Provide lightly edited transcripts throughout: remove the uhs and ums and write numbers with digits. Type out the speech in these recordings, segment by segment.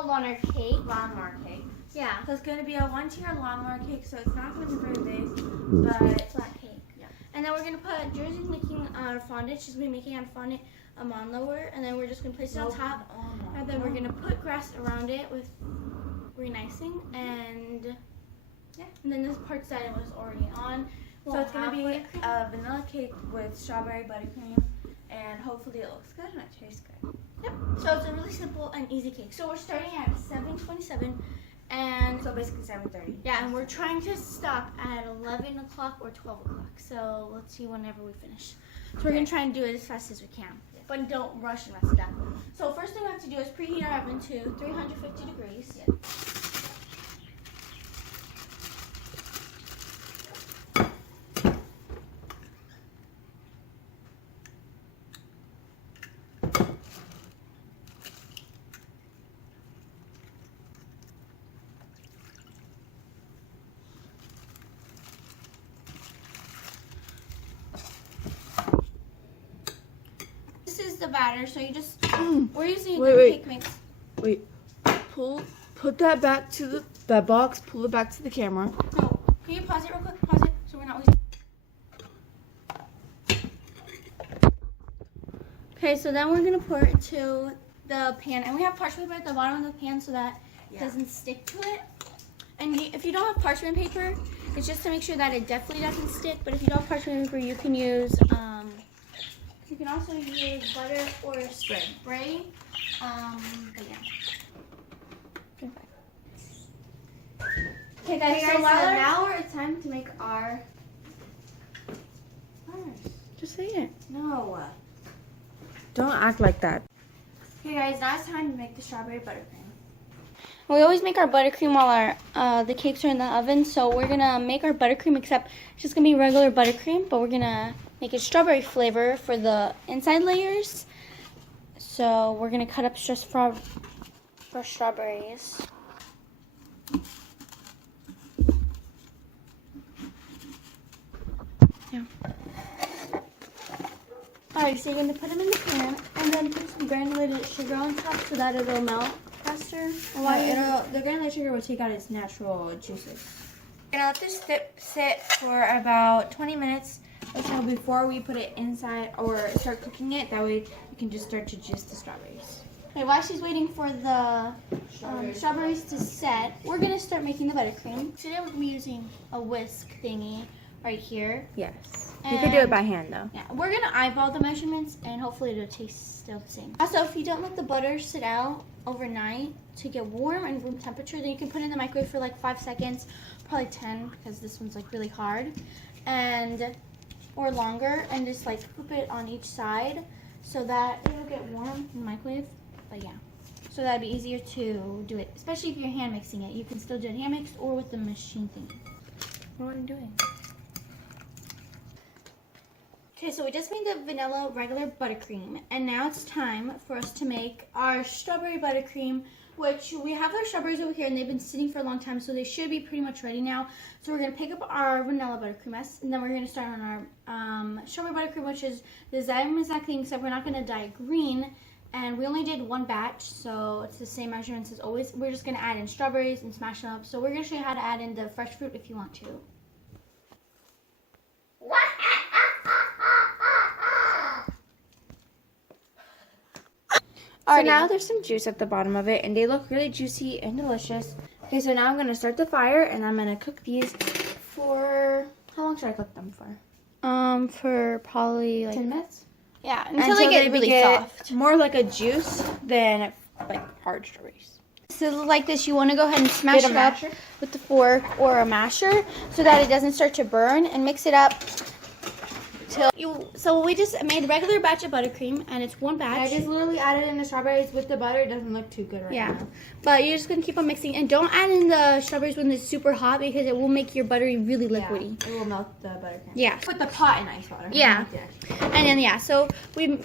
called on our cake. Lawnmower cake. Yeah. So it's going to be a 1-tier lawnmower cake, so it's not going to be very big, but Flat cake. Yeah. And then we're going to put, Jersey's making fondant. She's going to be making out of fondant a monlower, and then we're just going to place it on top. And then we're going to put grass around it with green icing, and and then this part that it was already on. So it's going to be a vanilla cake with strawberry buttercream, and hopefully it looks good and it tastes good. Yep. So it's a really simple and easy cake. So we're starting at 7:27, and So basically 7:30. yeah, and we're trying to stop at 11 o'clock or 12 o'clock. So let's see whenever we finish. So we're gonna try and do it as fast as we can, but don't rush and mess it up. So first thing we have to do is preheat our oven to 350 degrees. Yeah. This is the batter. So you just we're using a Wait, good wait. cake mix. Wait, put that back to that box, pull it back to the camera. No, can you pause it real quick? Pause it so we're not wasting. Okay, so then we're gonna pour it to the pan, and we have parchment paper at the bottom of the pan so that it doesn't stick to it. And if you don't have parchment paper, it's just to make sure that it definitely doesn't stick. But if you don't have parchment paper, you can use you can also use butter or spray. But yeah. Okay, guys. So now it's time to make our Just say it. No. Don't act like that. Okay, guys, now it's time to make the strawberry buttercream. We always make our buttercream while our the cakes are in the oven. So we're gonna make our buttercream, except it's just gonna be regular buttercream, but we're gonna make it strawberry flavor for the inside layers. So we're gonna cut up just for strawberries. Yeah. Alright, so you're gonna put them in the pan and then put some granulated sugar on top so that it'll melt faster. The granulated sugar will take out its natural juices. We're gonna let this sit for about 20 minutes or so before we put it inside or start cooking it. That way we can just start to juice the strawberries. Okay, while she's waiting for the strawberries to set, we're gonna start making the buttercream. Today we're gonna be using a whisk thingy right here. Yes. You could do it And- by hand though. Yeah, we're gonna eyeball the measurements and hopefully it'll taste still the same. Also, if you don't let the butter sit out overnight to get warm and room temperature, then you can put it in the microwave for like 5 seconds, probably 10 because this one's like really hard, or longer, and just like scoop it on each side so that it'll get warm in the microwave. But yeah, so that'd be easier to do it, especially if you're hand mixing it. You can still do it hand mixed or with the machine thing. What am I doing? Okay, so we just made the vanilla regular buttercream, and now it's time for us to make our strawberry buttercream, which we have our strawberries over here, and they've been sitting for a long time, so they should be pretty much ready now. So we're going to pick up our vanilla buttercream, and then we're going to start on our strawberry buttercream, which is the same exact thing, except we're not going to dye green, and we only did one batch, so it's the same measurements as always. We're just going to add in strawberries and smash them up, so we're going to show you how to add in the fresh fruit if you want to. So now there's some juice at the bottom of it, and they look really juicy and delicious. Okay, so now I'm going to start the fire, and I'm going to cook these for, how long should I cook them for? For probably like 10 minutes? Yeah, until they get really soft. More like a juice than like hard strawberries. So like this, you want to go ahead and smash Get a it up masher? with the fork or a masher so that it doesn't start to burn, and mix it up till you. So we just made a regular batch of buttercream, and it's one batch. I just literally added in the strawberries with the butter. It doesn't look too good right now. But you're just gonna keep on mixing, and don't add in the strawberries when it's super hot because it will make your buttery really liquidy. Yeah, it will melt the buttercream. Yeah. Put the pot in ice water. Yeah. And then so we're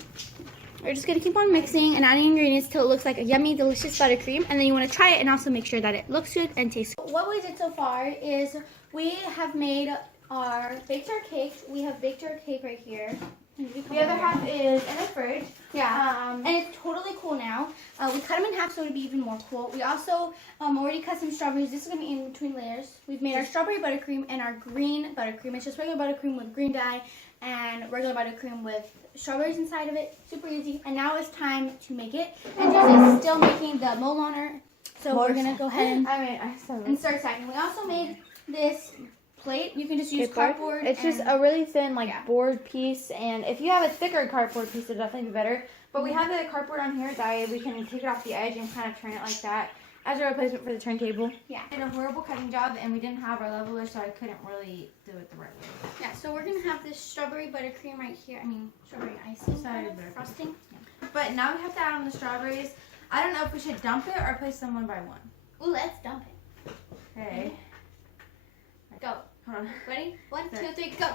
just gonna keep on mixing and adding ingredients till it looks like a yummy, delicious buttercream, and then you want to try it and also make sure that it looks good and tastes good. What we did so far is we have baked our cake. We have baked our cake right here. You The other half is in the fridge. Yeah. And it's totally cool now. We cut them in half so it'd be even more cool. We also already cut some strawberries. This is going to be in between layers. We've made our strawberry buttercream and our green buttercream. It's just regular buttercream with green dye and regular buttercream with strawberries inside of it. Super easy. And now it's time to make it. And Josie's still making the mold liner. So we're going to go ahead and start stacking. We also made this plate. You can just use cardboard. It's just a really thin board piece, and if you have a thicker cardboard piece, it'd definitely be better. But we have the cardboard on here that we can take it off the edge and kind of turn it like that as a replacement for the turntable. Yeah. I did a horrible cutting job, and we didn't have our leveler, so I couldn't really do it the right way. Yeah, so we're going to have this strawberry buttercream right here. I mean, strawberry icing frosting. But now we have to add on the strawberries. I don't know if we should dump it or place them one by one. Ooh, let's dump it. Okay. Go. Hold on. Ready? 1, 2, 3, go.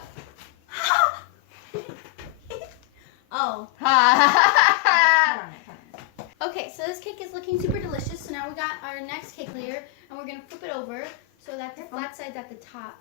Oh. Hold on. Okay, so this cake is looking super delicious. So now we got our next cake layer, and we're gonna flip it over so that the flat side's at the top.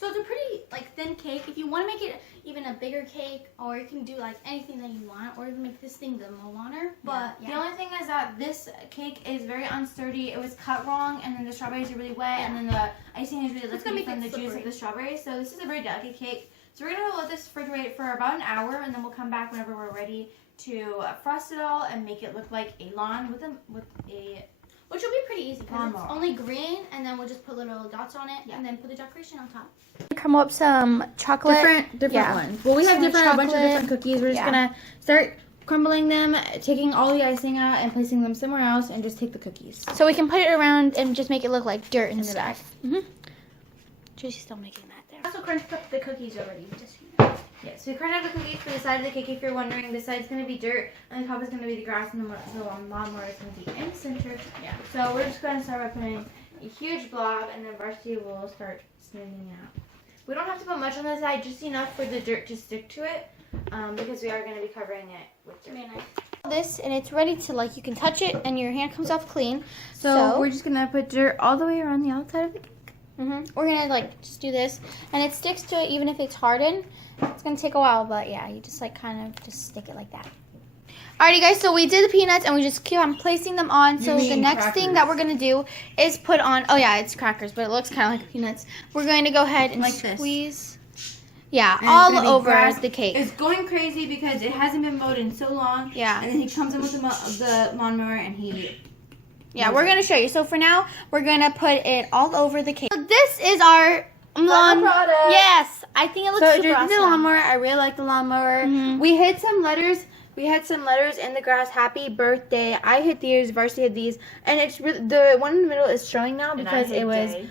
So it's a pretty thin cake. If you want to make it even a bigger cake, or you can do anything that you want, or even make this thing the Molaner. But the only thing is that this cake is very unsturdy. It was cut wrong, and then the strawberries are really wet, and then the icing is really liquidy from the juice of the strawberries. So this is a very delicate cake. So we're gonna let this refrigerate for about an hour, and then we'll come back whenever we're ready to frost it all and make it look like a lawn with a which will be pretty easy because it's only green, and then we'll just put little dots on it, and then put the decoration on top. Crumble up some chocolate. Different ones. Well, we have a bunch of different cookies. We're just gonna start crumbling them, taking all the icing out, and placing them somewhere else, and just take the cookies. So we can put it around and just make it look like dirt and stuff. Josie's still making that there. I also crunched up the cookies already. Yes, we crunched up the cookies for the side of the cake. If you're wondering, the side's gonna be dirt, and the top is gonna be the grass, and the lawnmower is gonna be in the center. Yeah. So we're just gonna start by putting a huge blob, and then Varsity will start smoothing it out. We don't have to put much on the side, just enough for the dirt to stick to it, because we are gonna be covering it with dirt. Very nice. This, and it's ready to you can touch it, and your hand comes off clean. So we're just gonna put dirt all the way around the outside of the cake. We're gonna just do this, and it sticks to it even if it's hardened. It's gonna take a while, but yeah, you just kind of just stick it like that. Alrighty, guys. So we did the peanuts, and we just keep on placing them on. So the next thing that we're gonna do is put on. Oh yeah, it's crackers, but it looks kind of like peanuts. We're going to go ahead and squeeze. Yeah, all over the cake. It's going crazy because it hasn't been mowed in so long. Yeah. And then he comes in with the lawnmower, and he. Yeah, we're gonna show you. So for now, we're gonna put it all over the cake. So this is our lawn product. Yes, I think it looks super awesome. The lawnmower. I really like the lawnmower. We hid some letters. We had some letters in the grass. Happy birthday. I hid these. Varsity hid these, and it's really, the one in the middle is showing now because it was, it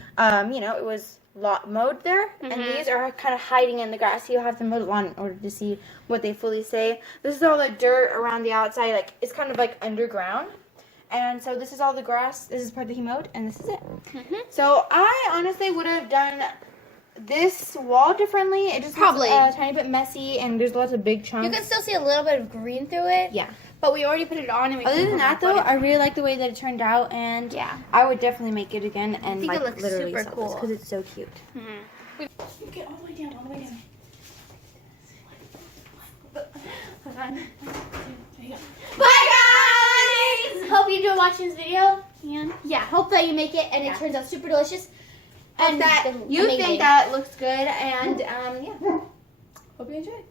was mowed there, and these are kind of hiding in the grass. So you'll have to mow the lawn in order to see what they fully say. This is all the dirt around the outside. It's kind of underground. And so this is all the grass. This is part that he mowed, and this is it. So I honestly would have done this wall differently. It just looks a tiny bit messy, and there's lots of big chunks. You can still see a little bit of green through it. Yeah. But we already put it on. And other than that, though, I really like the way that it turned out, and I would definitely make it again. And I think it looks literally super cool because it's so cute. Get all the way down, all the way down. Hold on. There you go. Bye, guys! Hope you enjoyed watching this video. And yeah, hope that you make it and it turns out super delicious. And that you think that looks good, and yeah. Hope you enjoy.